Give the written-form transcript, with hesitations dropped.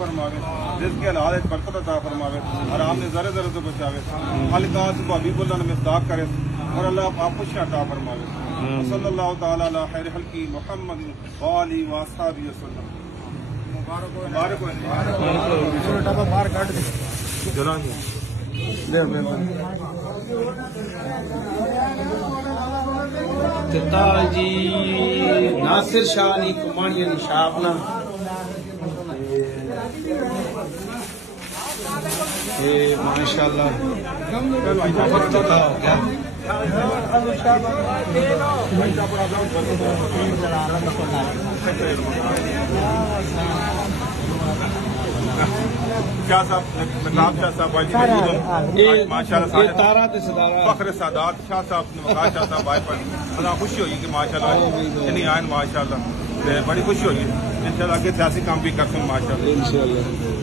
फरमावे, रिज़्क़ हलाल बरकत अता फरमावे, हराम ने ज़रे ज़रे से बचावे, हल्कात को हबीबुल्लाह ने मिस्दाक करे और अल्लाह आप खुश अता फरमावे। सल्लल्लाहु तआला अला खैर खल्क़ी मुहम्मद व आलिहि व अस्हाबिहि वसल्लम। मुबारक हो डब्बा बाहर काट दे जरा जी नासिर शाह नी कुमानी निशाबना ये माशाल्लाह वक्त हो गया। शाह साहब नकाब शाह साहब माशाल्लाह तारा ते सदारा फख्र सादात शाह साहब ने शाह साहब भाई पर बड़ा खुशी हुई कि माशाल्लाह इतनी आयन माशाल्लाह बड़ी खुशी हुई। इंशाल्लाह आगे सियासी काम भी करते हैं माशाल्लाह इंशाल्लाह।